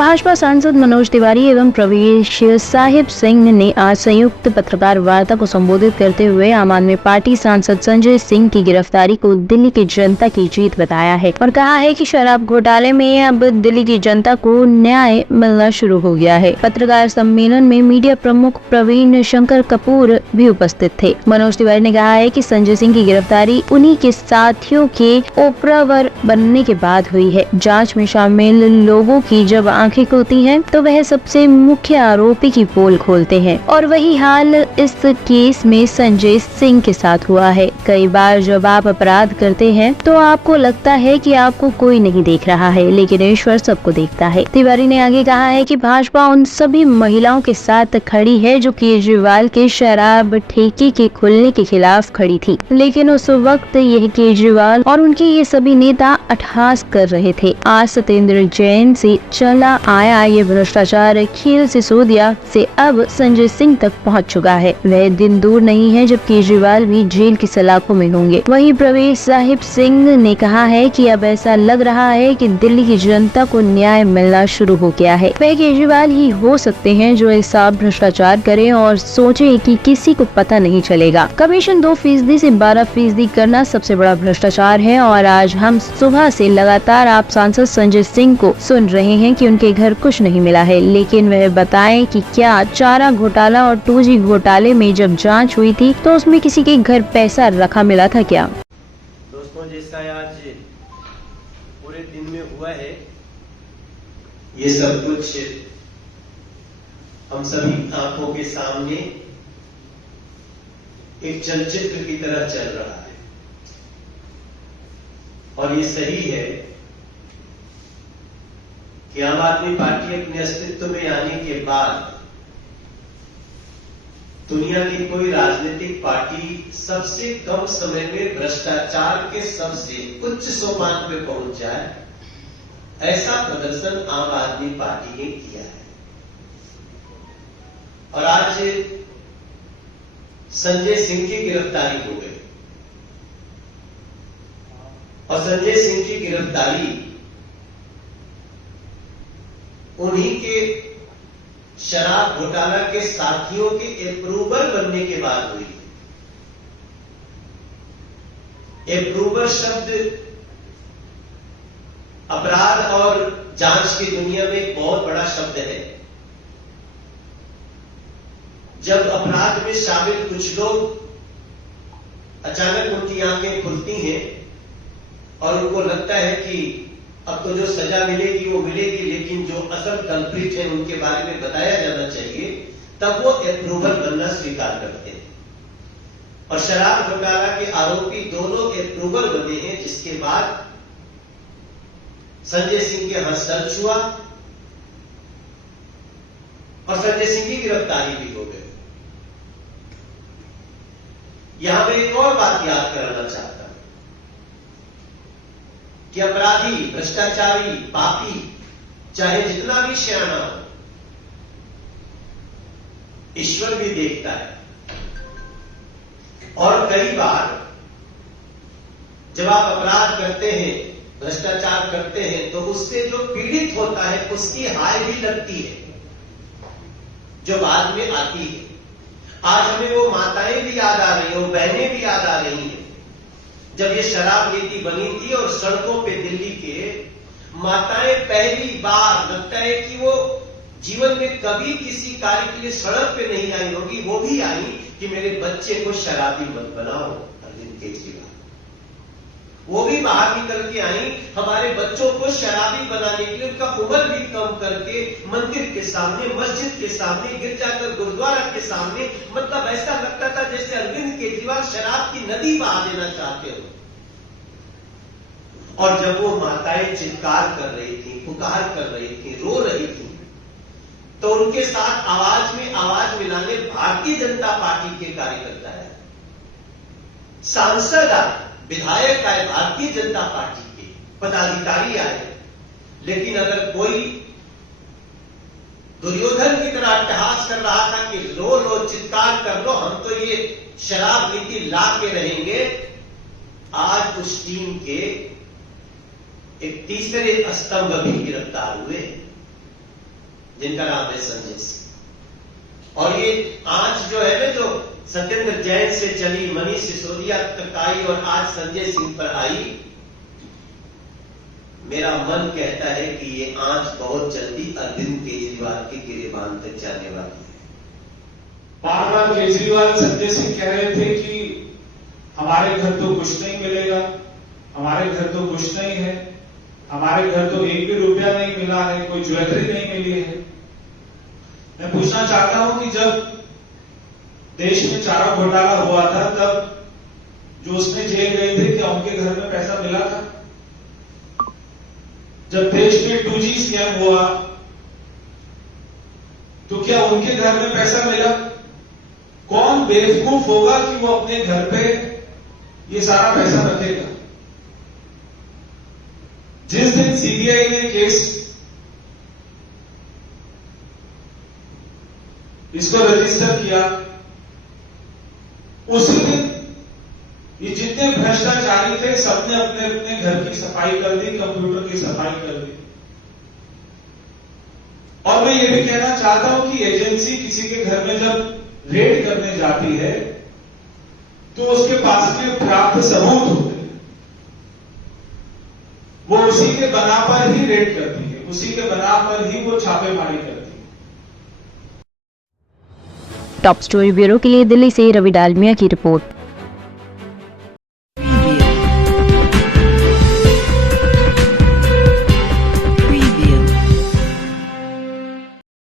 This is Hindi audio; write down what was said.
भाजपा सांसद मनोज तिवारी एवं प्रवेश साहिब सिंह ने आज संयुक्त पत्रकार वार्ता को संबोधित करते हुए आम आदमी पार्टी सांसद संजय सिंह की गिरफ्तारी को दिल्ली की जनता की जीत बताया है और कहा है कि शराब घोटाले में अब दिल्ली की जनता को न्याय मिलना शुरू हो गया है। पत्रकार सम्मेलन में मीडिया प्रमुख प्रवीण शंकर कपूर भी उपस्थित थे। मनोज तिवारी ने कहा है कि संजय सिंह की गिरफ्तारी उन्हीं के साथियों के ओपरावर बनने के बाद हुई है। जाँच में शामिल लोगों की जब आंखें खुलती हैं तो वह सबसे मुख्य आरोपी की पोल खोलते हैं और वही हाल इस केस में संजय सिंह के साथ हुआ है। कई बार जब आप अपराध करते हैं तो आपको लगता है कि आपको कोई नहीं देख रहा है, लेकिन ईश्वर सबको देखता है। तिवारी ने आगे कहा है कि भाजपा उन सभी महिलाओं के साथ खड़ी है जो केजरीवाल के शराब ठेके के खुलने के खिलाफ खड़ी थी, लेकिन उस वक्त यह केजरीवाल और उनके ये सभी नेता अट्टहास कर रहे थे। आज सत्येंद्र जैन से चला आया ये भ्रष्टाचार खेल सिसोदिया से अब संजय सिंह तक पहुंच चुका है। वह दिन दूर नहीं है जब केजरीवाल भी जेल की सलाखों में होंगे। वहीं प्रवेश साहिब सिंह ने कहा है कि अब ऐसा लग रहा है कि दिल्ली की जनता को न्याय मिलना शुरू हो गया है। वह केजरीवाल ही हो सकते हैं जो ऐसा भ्रष्टाचार करें और सोचे कि किसी को पता नहीं चलेगा। कमीशन 2% से 12% करना सबसे बड़ा भ्रष्टाचार है और आज हम सुबह से लगातार आप सांसद संजय सिंह को सुन रहे हैं कि उनके घर कुछ नहीं मिला है, लेकिन वह बताएं कि क्या चारा घोटाला और 2G घोटाले में जब जांच हुई थी तो उसमें किसी के घर पैसा रखा मिला था क्या? दोस्तों, जैसा आज पूरे दिन में हुआ है, ये सब कुछ हम सभी आंखों के सामने एक चलचित्र की तरह चल रहा है और ये सही है कि आम आदमी पार्टी अपने अस्तित्व में आने के बाद दुनिया की कोई राजनीतिक पार्टी सबसे कम समय में भ्रष्टाचार के सबसे उच्च सोपान पर पहुंच जाए, ऐसा प्रदर्शन आम आदमी पार्टी ने किया है। और आज संजय सिंह की गिरफ्तारी हो गई और संजय सिंह की गिरफ्तारी उन्हीं के शराब घोटाला के साथियों के अप्रूवर बनने के बाद हुई। अप्रूवर शब्द अपराध और जांच की दुनिया में एक बहुत बड़ा शब्द है। जब अपराध में शामिल कुछ लोग अचानक उनकी आंखें खुलती हैं और उनको लगता है कि अब तो जो सजा मिलेगी वो मिलेगी, लेकिन जो असल कल्प्रिट है उनके बारे में बताया जाना चाहिए, तब वो अप्रूवल बनना स्वीकार करते हैं। और शराब घोटाला के आरोपी दोनों अप्रूवल बने हैं, जिसके बाद संजय सिंह के यहां सर्च हुआ और संजय सिंह की गिरफ्तारी भी हो गई। यहां मैं एक और बात याद कराना चाहता हूं कि अपराधी, भ्रष्टाचारी, पापी चाहे जितना भी शयाना हो, ईश्वर भी देखता है। और कई बार जब आप अपराध करते हैं, भ्रष्टाचार करते हैं, तो उससे जो पीड़ित होता है उसकी हाय भी लगती है जो बाद में आती है। आज हमें वो माताएं भी याद आ रही हैं, वो बहनें भी याद आ रही हैं जब ये शराब नीति बनी थी और सड़कों पे दिल्ली के माताएं पहली बार, लगता है कि वो जीवन में कभी किसी कार्य के लिए सड़क पे नहीं आई होगी, वो भी आई कि मेरे बच्चे को शराबी मत बनाओ। अरविंद केजरीवाल वो भी बाहर निकल के आई हमारे बच्चों को शराबी बनाने के लिए, उनका उम्र भी कम करके मंदिर के सामने, मस्जिद के सामने, गिरजाघर गुरुद्वारा के सामने, मतलब ऐसा लगता था जैसे अरविंद केजरीवाल शराब की नदी बहा देना चाहते हो। और जब वो माताएं चित्कार कर रही थी, पुकार कर रही थी, रो रही थी, तो उनके साथ आवाज में आवाज मिलाने भारतीय जनता पार्टी के कार्यकर्ता है, सांसद आए, विधायक आए, भारतीय जनता पार्टी के पदाधिकारी आए। लेकिन अगर कोई दुर्योधन की तरह अट्टहास कर रहा था कि रो लो, चित्कार कर लो, हम तो ये शराब नीति ला के रहेंगे, आज उस टीम के एक तीसरे स्तंभ भी गिरफ्तार हुए जिनका नाम है संजय सिंह। और ये आंच जो है ना, जो सत्येंद्र जैन से चली, मनीष सिसोदिया तक आई और आज संजय सिंह पर आई, मेरा मन कहता है कि ये आंच बहुत जल्दी अरविंद केजरीवाल के गिरेबान तक जाने वाली है। बार बार केजरीवाल संजय सिंह कह रहे थे कि हमारे घर तो कुछ नहीं मिलेगा, हमारे घर तो कुछ नहीं है, हमारे घर तो 1 भी रुपया नहीं मिला है, कोई ज्वेलरी नहीं मिली है। मैं पूछना चाहता हूं कि जब देश में चारा घोटाला हुआ था, तब जो उसमें जेल गए थे, क्या उनके घर में पैसा मिला था? जब देश में 2G स्कैम हुआ तो क्या उनके घर में पैसा मिला? कौन बेवकूफ होगा कि वो अपने घर पे ये सारा पैसा रखेगा? जिस दिन सीबीआई ने केस इसको रजिस्टर किया, उसी दिन ये जितने भ्रष्टाचारी थे सबने अपने अपने घर की सफाई कर दी, कंप्यूटर की सफाई कर दी। और मैं ये भी कहना चाहता हूं कि एजेंसी किसी के घर में जब रेड करने जाती है तो उसके पास के प्राप्त सबूत होते हैं, वो उसी के बना पर ही रेड करती है, उसी के बना पर ही वो छापेमारी करती है। टॉप स्टोरी ब्यूरो के लिए दिल्ली से रवि डालमिया की रिपोर्ट।